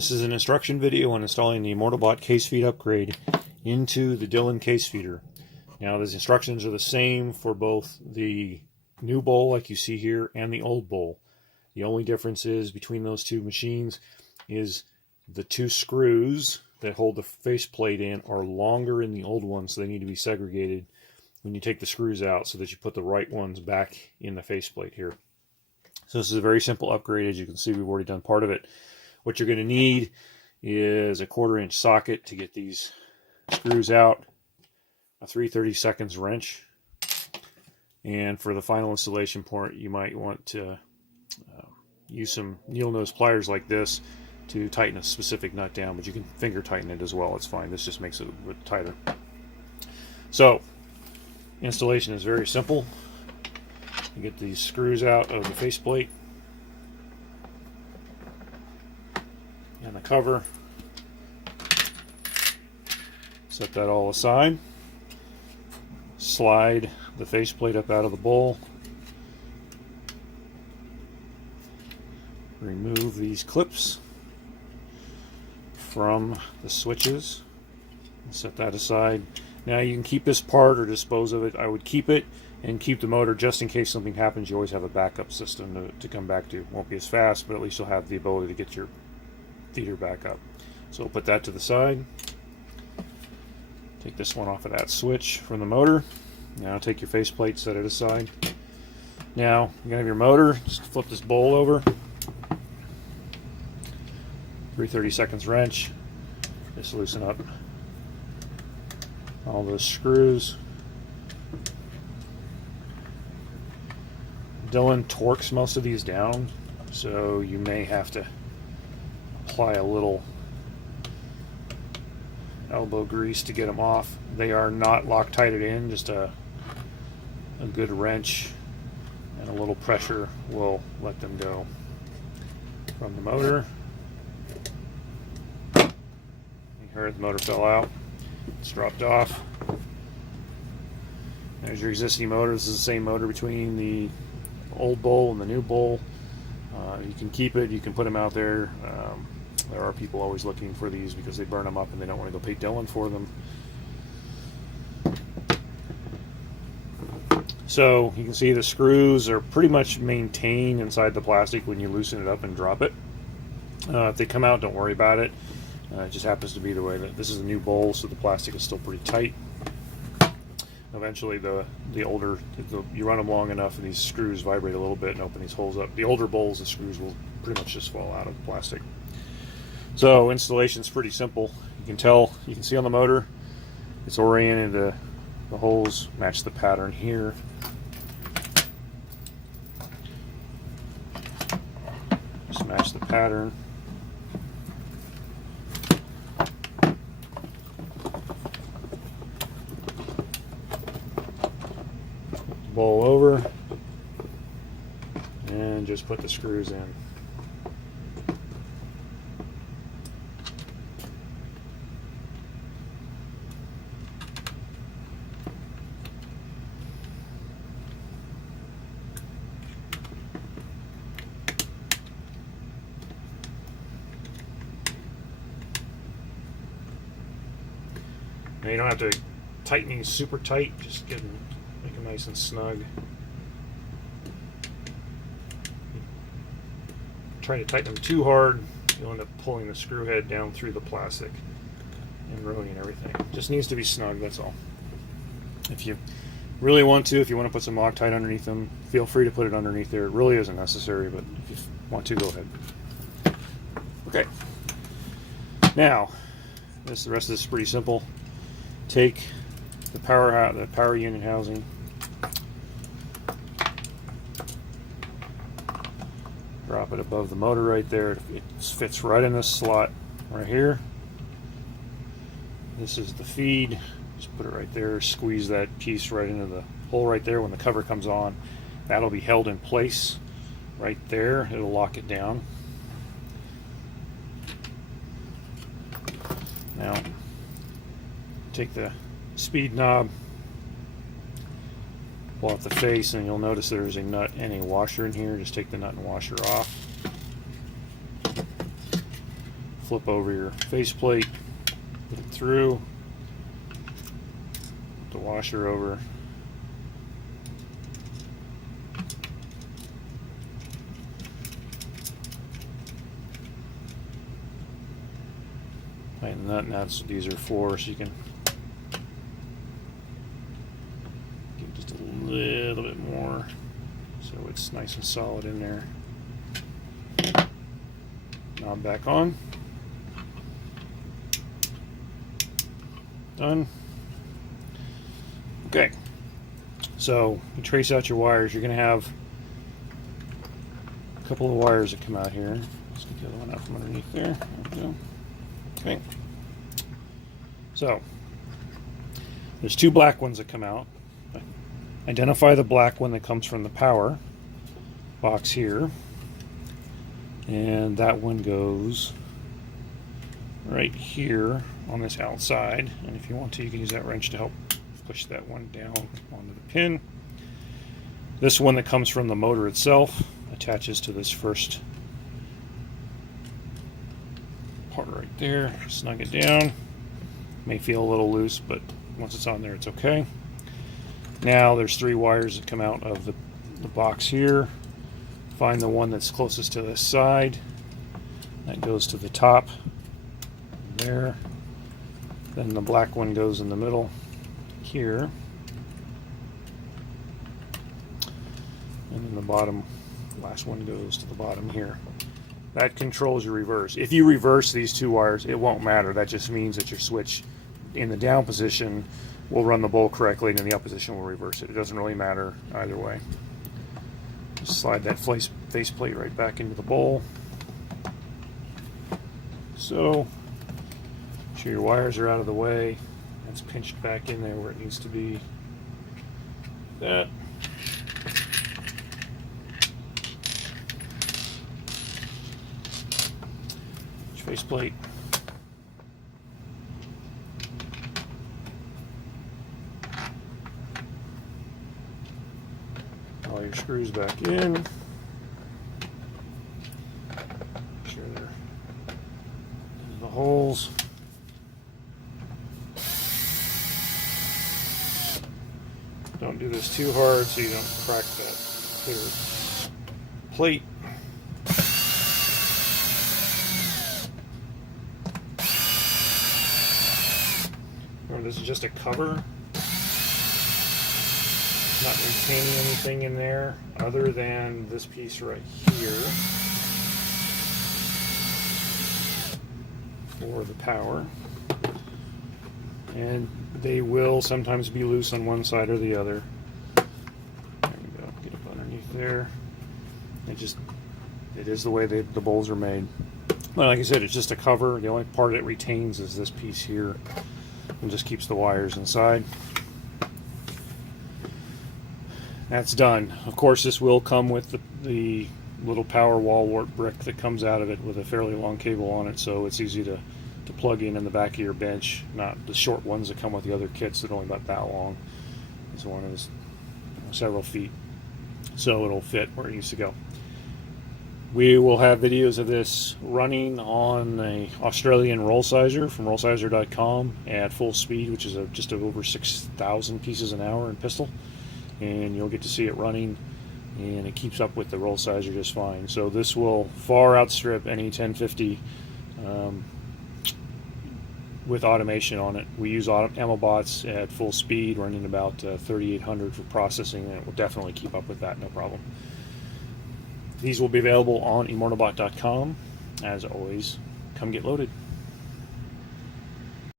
This is an instruction video on installing the Immortobot case feed upgrade into the Dillon case feeder. Now the instructions are the same for both the new bowl like you see here and the old bowl. The only difference is between those two machines is the two screws that hold the faceplate in are longer in the old one, so they need to be segregated when you take the screws out so that you put the right ones back in the faceplate here. So this is a very simple upgrade. As you can see, we've already done part of it. What you're going to need is a 1/4-inch socket to get these screws out, a 3/32 wrench, and for the final installation part, you might want to use some needle nose pliers like this to tighten a specific nut down, but you can finger tighten it as well. It's fine. This just makes it a bit tighter. So, installation is very simple. You get these screws out of the faceplate and the cover. Set that all aside. Slide the faceplate up out of the bowl. Remove these clips from the switches. Set that aside. Now you can keep this part or dispose of it. I would keep it and keep the motor just in case something happens. You always have a backup system to come back to. Won't be as fast, but at least you'll have the ability to get your feeder back up. So we'll put that to the side. Take this one off of that switch from the motor. Now take your faceplate, set it aside. Now you're going to have your motor. Just flip this bowl over. 3/32 wrench. Just loosen up all those screws. Dillon torques most of these down, so you may have to apply a little elbow grease to get them off. They are not Loctited in, just a good wrench and a little pressure will let them go from the motor. You heard the motor fell out. It's dropped off. There's your existing motor. This is the same motor between the old bowl and the new bowl. You can keep it, you can put them out there. There are people always looking for these because they burn them up and they don't want to go pay Dillon for them. So you can see the screws are pretty much maintained inside the plastic when you loosen it up and drop it. If they come out, don't worry about it. It just happens to be the way that this is a new bowl, so the plastic is still pretty tight. Eventually, you run them long enough and these screws vibrate a little bit and open these holes up. The older bowls, the screws will pretty much just fall out of the plastic. So installation is pretty simple. You can see on the motor, it's oriented, the holes match the pattern here. Just match the pattern. Bowl over and just put the screws in. Now you don't have to tighten these super tight, just make them nice and snug. Try to tighten them too hard, you'll end up pulling the screw head down through the plastic and ruining everything. Just needs to be snug, that's all. If you really want to, if you want to put some Loctite underneath them, feel free to put it underneath there. It really isn't necessary, but if you want to, go ahead. Okay. Now, the rest of this is pretty simple. Take the power unit housing, drop it above the motor right there. It fits right in this slot right here. This is the feed. Just put it right there. Squeeze that piece right into the hole right there. When the cover comes on, that'll be held in place right there. It'll lock it down. Now, take the speed knob, pull out the face, and you'll notice there's a nut and a washer in here. Just take the nut and washer off. flip over your faceplate, put it through, put the washer over. Tighten that, and that's what these are for, so you can give just a little bit more so it's nice and solid in there. Knob back on. Done. Okay, so you trace out your wires. You're going to have a couple of wires that come out here. Let's get the other one out from underneath there. There we go. Okay, so there's two black ones that come out. Identify the black one that comes from the power box here, and that one goes right here on this outside, and if you want to, you can use that wrench to help push that one down onto the pin. This one that comes from the motor itself attaches to this first part right there. Snug it down. May feel a little loose, but once it's on there, it's okay. Now there's three wires that come out of the box here. Find the one that's closest to this side. That goes to the top there. Then the black one goes in the middle here. And then the bottom, last one goes to the bottom here. That controls your reverse. If you reverse these two wires, it won't matter. That just means that your switch in the down position will run the bowl correctly, and in the up position will reverse it. It doesn't really matter either way. Just slide that faceplate right back into the bowl. So, make sure your wires are out of the way. That's pinched back in there where it needs to be. That. Faceplate. All your screws back in. Make sure they're in the holes. Don't do this too hard so you don't crack that clear plate. Remember, this is just a cover. Not retaining anything in there other than this piece right here for the power. And they will sometimes be loose on one side or the other. There we go. Get up underneath there. It is the way the bowls are made. Well, like I said, it's just a cover. The only part it retains is this piece here, and just keeps the wires inside. That's done. Of course, this will come with the little power wall wart brick that comes out of it with a fairly long cable on it, so it's easy to plug in the back of your bench, not the short ones that come with the other kits that are only about that long. This one is several feet, so it'll fit where it needs to go. We will have videos of this running on an Australian roll sizer from rollsizer.com at full speed, which is just over 6,000 pieces an hour in pistol. And you'll get to see it running, and it keeps up with the roll sizer just fine. So this will far outstrip any 1050 with automation on it. We use Immortobots at full speed, running about 3,800 for processing, and it will definitely keep up with that, no problem. These will be available on Immortobot.com. As always, come get loaded.